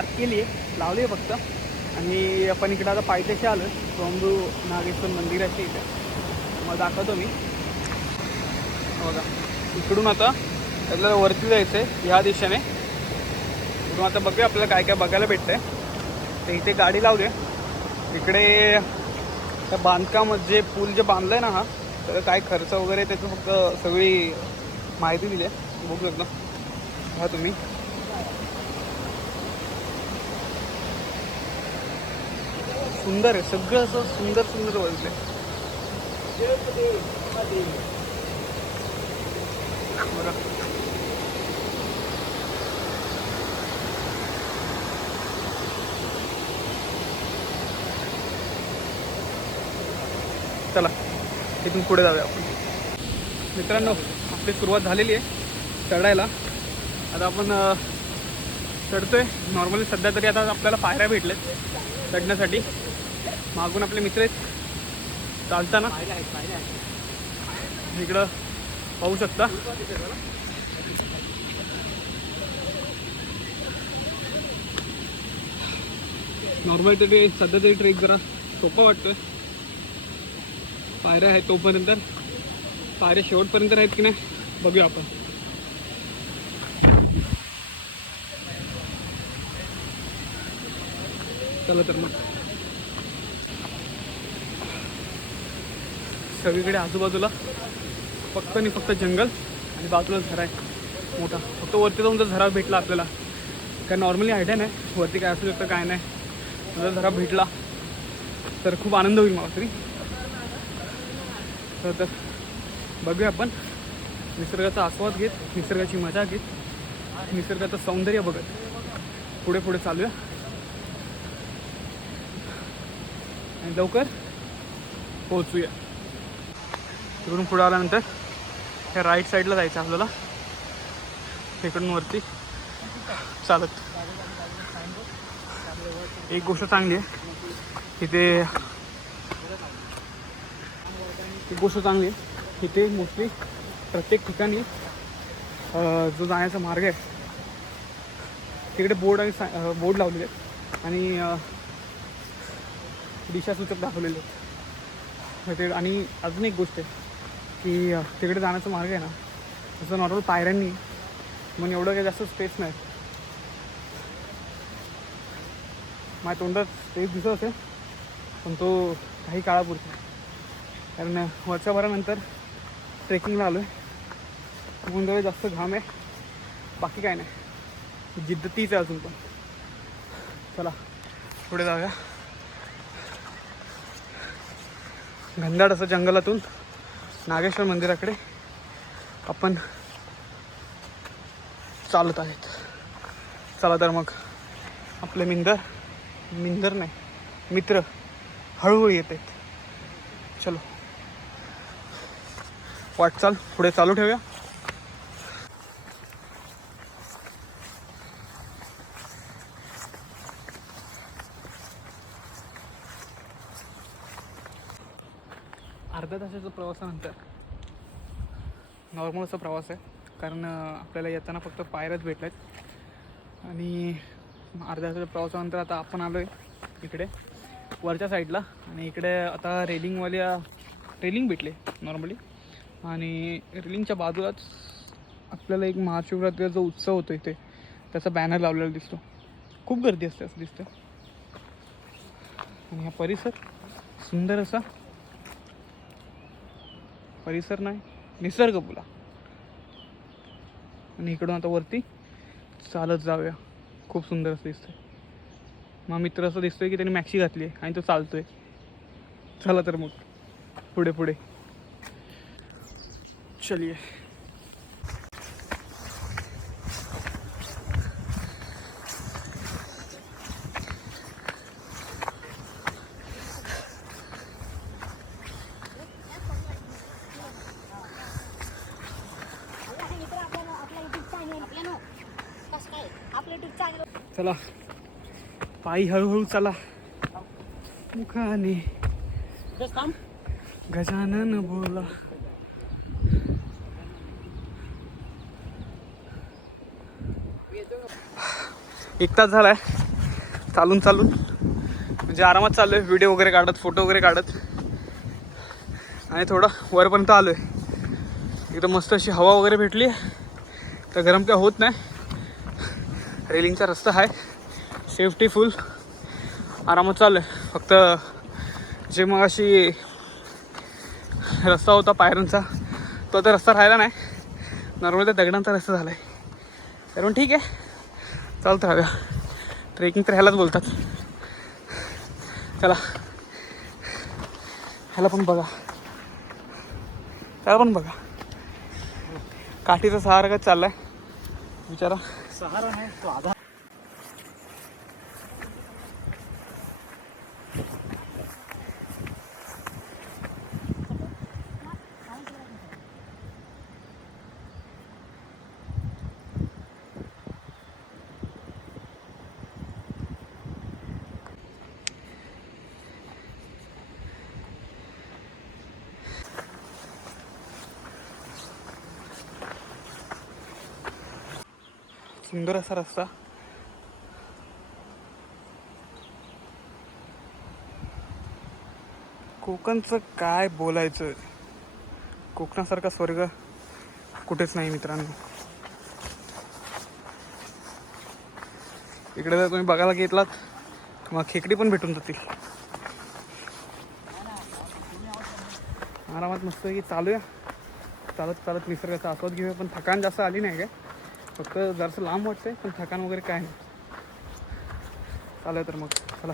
Park केली आहे. लावली आहे फक्त. आणि आपण इकडं आता पायथ्याशी आलो स्वांबू नागेश्वर मंदिराची इथे. मग दाखवतो मी. हो बघा इकडून आता आपल्याला वरती जायचं आहे. ह्या दिशेने. इकडून आता बघूया आपल्याला काय काय बघायला भेटतं आहे तर इथे गाडी लावली आहे. इकडे त्या बांधकाम जे पूल जे बांधलं आहे ना हा तर काय खर्च वगैरे त्याचं फक्त सगळी माहिती दिली आहे. बघू शकता. हा तुम्ही. सुंदर आहे. सगळं असं सुंदर सुंदर वाजलंय चला इथून पुढे जाऊया आपण. मित्रांनो आपली सुरुवात झालेली आहे चढायला. आता आपण चढतोय. नॉर्मली सध्या तरी आता आपल्याला पायऱ्या भेटल्यात चढण्यासाठी. मागून आपले मित्र आहेत. चालताना. इकडं पाहू शकता. नॉर्मल तरी सध्या तरी ट्रेक जरा सोपं वाटतोय. पायऱ्या आहेत तोपर्यंत. पायऱ्या शेवटपर्यंत आहेत की नाही बघूया आपण. चला तर मग. सगळीकडे आजूबाजूला फक्त आणि फक्त जंगल आणि बाजूला झरा आहे. मोठा. फक्त वरती जाऊन जर झरा भेटला आपल्याला काय नॉर्मली आयडिया नाही. वरती काय असू शकतं काय नाही. जर झरा भेटला तर खूप आनंद होईल मला तरी. तर तर बघूया आपण. निसर्गाचा आस्वाद घेत निसर्गाची मजा घेत निसर्गाचं सौंदर्य बघत पुढे पुढे चालूया. आणि लवकर पोहोचूया. तिकडून पुढे आल्यानंतर ह्या राईट साईडला जायचं आपल्याला. तिकडून वरती. चालत. एक गोष्ट चांगली आहे. इथे एक गोष्ट चांगली आहे. इथे मोस्टली प्रत्येक ठिकाणी जो जाण्याचा मार्ग आहे तिकडे बोर्ड आणि बोर्ड लावलेले आहेत आणि अं, दिशासूचक दाखवलेले आहेत. ते आणि अजून एक गोष्ट आहे. की तिकडे जाण्याचा मार्ग आहे ना तसं नॉर्मल पायऱ्यांनी मग एवढं काही जास्त स्पेस नाही. माझ्या तोंडात स्पेस दिसत असेल पण तो काही काळापुरता कारण वर्षभरानंतर ट्रेकिंगला आलो आहे म्हणून जास्त घाम आहे. बाकी काय नाही. जिद्द तीच आहे अजून पण. चला पुढे जाऊया. घनदाट असं जंगलातून. नागेश्वर मंदिराकडे आपण चालत आहेत. चला तर मग आपले मिंदर मिंदर नाही मित्र हळूहळू येत आहेत. चलो. वाटचाल पुढे चालू ठेवूया. अर्ध्या तासाच्या प्रवासानंतर नॉर्मल असा प्रवास आहे. कारण आपल्याला येताना फक्त पायऱ्याच भेटल्यात आणि अर्ध्या तासाच्या प्रवासानंतर आता आपण आलो आहे इकडे वरच्या साईडला आणि इकडे आता रेलिंगवाल्या रेलिंग भेटले नॉर्मली आणि रेलिंगच्या बाजूलाच आपल्याला एक महाशिवरात्रीचा जो उत्सव होतो इथे त्याचा बॅनर लावलेला दिसतो. खूप गर्दी असते असं दिसतं आणि हा परिसर सुंदर असा परिसर नाही निसर्ग बोला आणि इकडून आता वरती चालत जाऊया. खूप सुंदर असं दिसतंय. मग मित्र असं दिसतोय की त्याने मॅक्सी घातली आहे आणि तो चालतोय. चला तर मग पुढे पुढे. चलिए. चला. पायी हळूहळू चला. मुखाने. गजानन बोला. एक तास झालाय. चालून चालून. म्हणजे आरामात चाललो आहे व्हिडिओ वगैरे काढत फोटो वगैरे काढत. आणि थोडं वरपर्यंत आलो आहे एकदम मस्त अशी हवा वगैरे भेटली तर गरम काय होत नाही. रेलिंगचा रस्ता आहे. सेफ्टी फुल आरामात चालू आहे फक्त जे मग अशी रस्ता होता पायरूंचा तो आता रस्ता राहिला नाही. नॉर्मल त्या दगडांचा रस्ता झाला आहे तर मग ठीक आहे. चालतं राहूया. ट्रेकिंग तर ह्यालाच बोलतात. चला. ह्याला पण बघा. त्याला पण बघा. काठीचा सहारा चालला चाललाय? विचारा. सहारा है तो आधा सुंदर असा रस्ता. कोकणचं काय बोलायचं? कोकणासारखा स्वर्ग कुठेच नाही मित्रांनो. इकडे जर तुम्ही बघायला घेतलात तुम्हाला खेकडी पण भेटून जातील. आरामात मस्त की चालूया. चालत चालत निसर्गाचा आस्वाद घेऊया पण थकान जास्त आली नाही काय? फक्त जरासं लांब वाटतंय पण थकान वगैरे काय नाही. चालेल तर मग चला.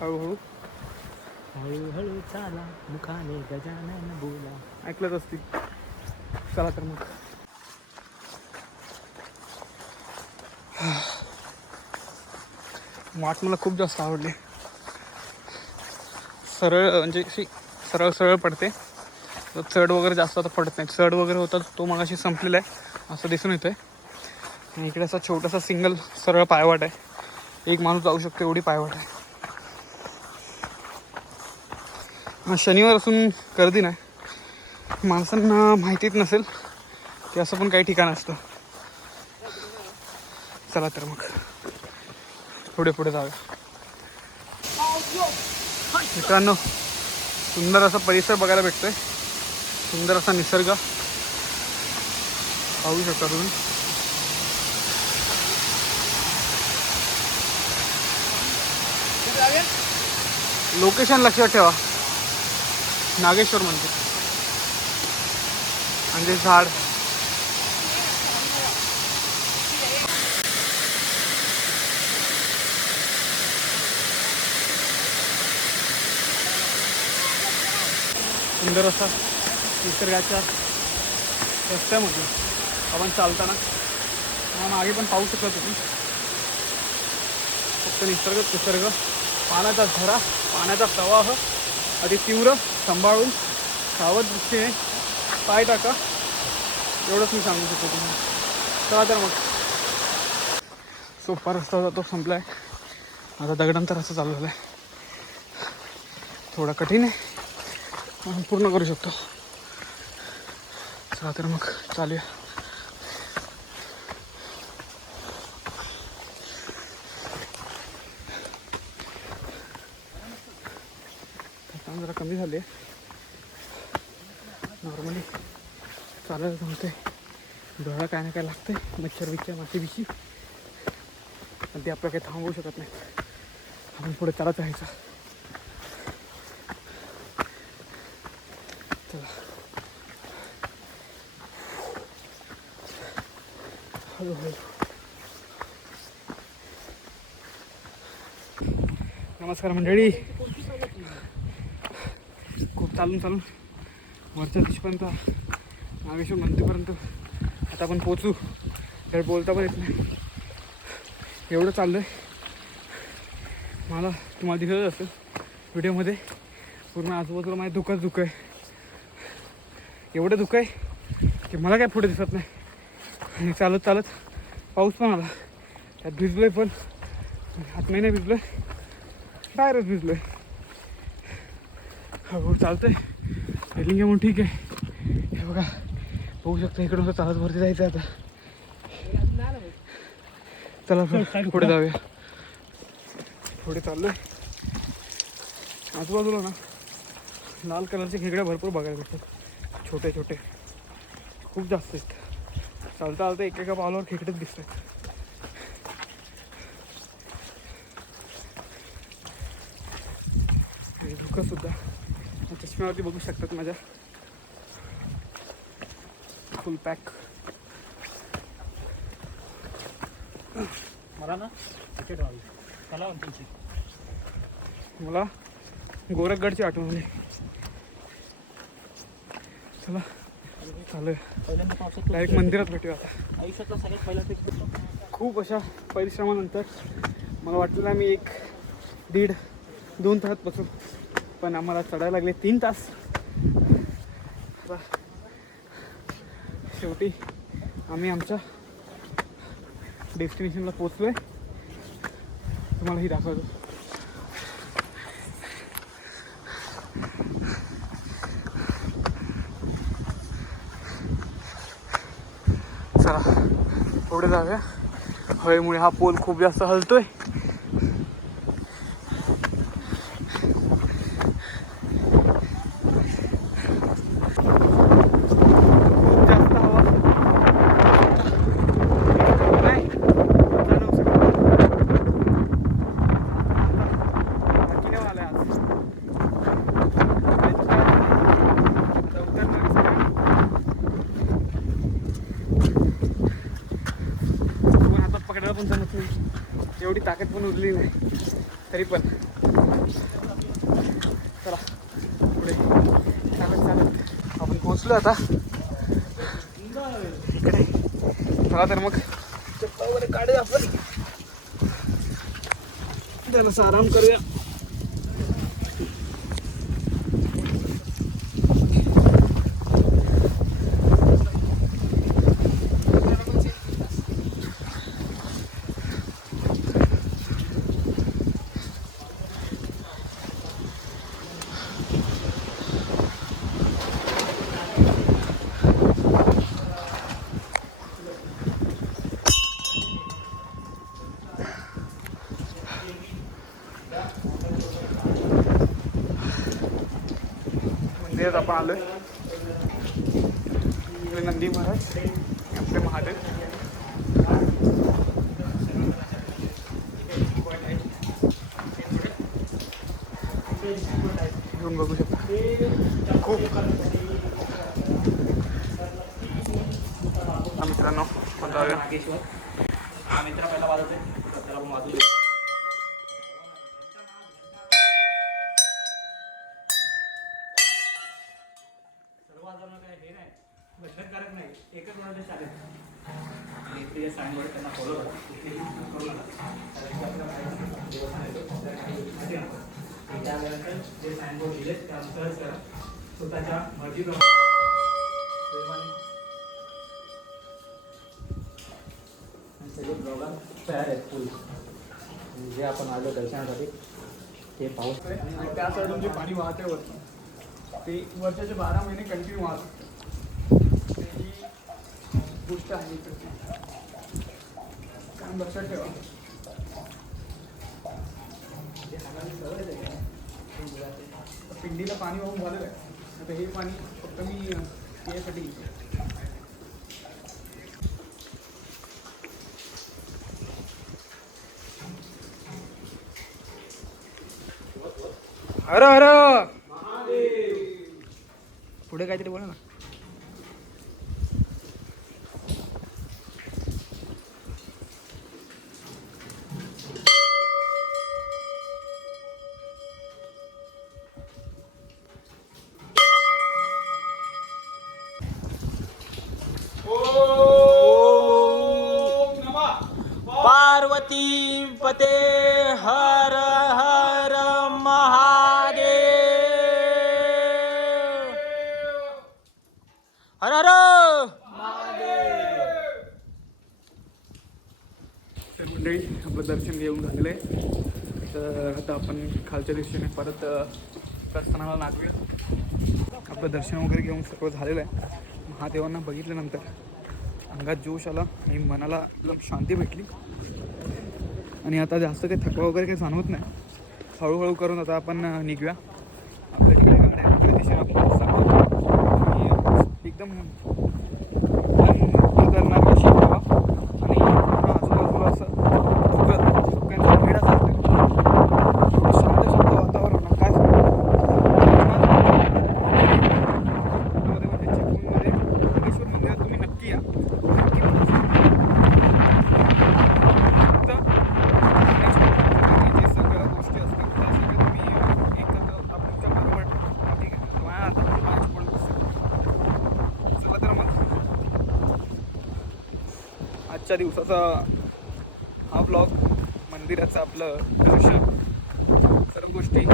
हळूहळू. हळूहळू चाला मुखाने गजानन बोला. ऐकलंच असतील. चला तर मग. वाट मला खूप जास्त आवडली. सरळ म्हणजे अशी सरळ सरळ पडते. चढ वगैरे जास्त आता पडत नाही. चढ वगैरे होता तो मगाशी संपलेला आहे. असं दिसून येतं आहे आणि इकडे असा छोटासा सिंगल सरळ पायवाट आहे. एक माणूस जाऊ शकतो एवढी पायवाट आहे. शनिवार असून गर्दी नाही. माणसांना माहितीच नसेल की असं पण काही ठिकाण असतं. चला तर मग. पुढे पुढे जाऊया. मित्रांनो सुंदर असा परिसर बघायला भेटतोय. सुंदर असा निसर्ग. पाहू शकता तुम्ही. लोकेशन लक्षात ठेवा. नागेश्वर मंदिर. म्हणजे झाड. सुंदर असा निसर्गाच्या रस्त्यामध्ये. आपण चालताना. मागे पण पाहू शकत तुम्ही. फक्त निसर्ग निसर्ग. पाण्याचा झरा पाण्याचा प्रवाह अति तीव्र सांभाळून सावध दृष्टीने पाय टाका. एवढंच मी सांगू शकतो तुम्हाला. चला तर मग. सोपा रस्ता होता तो संपला आहे आता दगडांचा रस्ता चालू झाला आहे थोडा कठीण आहे पूर्ण करू शकतो. चला तर मग चालूया. काम जरा कमी झाले. नॉर्मली चालत होते डोळा काय ना काय लागतंय मच्छर बिच्छर माशी बिशी. पण ते आपलं काही थांबवू शकत नाही आपण पुढे चालत राहायचं. चला. हळूहळू. नमस्कार मंडळी. खूप चालून चालून. वरच्या दिशपर्यंत नागेश्वर मंदिरपर्यंत आता आपण पोचू तर बोलता पण येत नाही. एवढं चाललं आहे मला तुम्हाला दिसत असेल व्हिडिओमध्ये. पूर्ण आजूबाजूला माझ्या दुःखच दुःख आहे. एवढं दुःख आहे की मला काय पुढे दिसत नाही. आणि चालत चालत पाऊस पण आला. त्यात आहे पण. हात महिने डायरेक्ट बाहेरच आहे हो चालतंय. रेलिंग म्हणून ठीक आहे. हे बघा बघू शकता इकडून चालत वरती जायचं आहे आता. चला पुढे जाऊया. थोडे चाललो आहे आजूबाजूला ना लाल कलरचे खेकड्या भरपूर बघायला भेटतात. छोटे छोटे खूप जास्त आहेत. चालता चालता एकेका पावलावर खेकडेच दिसत चष्म्यावरती बघू शकतात माझ्या. फुल पॅक मला ना मला गोरखगडची आठवण आली. चला चालू डायरेक्ट मंदिरात भेटूया आता. आयुष्यातला सगळ्यात पहिला खूप अशा परिश्रमानंतर मला वाटलेलं मी एक दीड दोन तासात बसू. पण आम्हाला चढायला लागले तीन तास. शेवटी आम्ही आमच्या डेस्टिनेशनला पोचलो आहे तुम्हालाही दाखवतो. चला पुढे जाऊया. हवेमुळे हा पोल खूप जास्त हलतोय खूप जास्त हवा नाही, जाणवू शकतो. बाकी नाही आलाय आज. आता उतरणार सगळं. पण आता पकडायला पण जमत नाही एवढी ताकद पण उरली नाही तरी पण चला पुढे चालत चालत जायचं आता. इकडे. चला तर मग. चप्पा वगैरे काढूया आपण जरासा आराम करूया. मंदिरात आपण आपले नंदी महाराज, आपले महादेव. घेऊन बघू खूप. मित्रांनो मित्र पहिला वाजवते त्याला आपल्याला काही देवस्थान येतो, आपल्याला काही माहिती नसतं. आणि त्यानंतर जे साईनबोर्ड दिले त्यानुसारच करा स्वतःच्या मर्जीप्रमाणे सगळे ब्लॉगर तयार आहेत फुल जे आपण आलो दर्शनासाठी ते पाऊस आणि त्या साईडून जे पाणी वाहते वरती. ते वर्षाचे बारा महिने कंटिन्यू वाहत. गोष्ट आहे इकडची कारण लक्षात ठेवा. पिंडीला पाणी वाहून झालेलं आहे. आता हे पाणी फक्त मी यासाठी घेतो हर हर! पुढे काहीतरी बोला ना. पार्वती पते हर हर महादेव। हर हर। तर मंडळी आपलं दर्शन घेऊन झालेलं आहे. तर आता आपण खालच्या दिवशीने परत प्रस्थानाला लागूया आपलं दर्शन वगैरे घेऊन सर्व झालेलं आहे. महादेवांना बघितल्यानंतर अंगात जोश आला आणि मनाला एकदम शांती भेटली. आणि आता जास्त काही थकवा वगैरे काही जाणवत नाही. हळूहळू करून आता आपण निघूया. आपल्या तिकडे गाड्या एकदम आजच्या दिवसाचा हा ब्लॉग मंदिराचं आपलं दर्शन. सर्व गोष्टी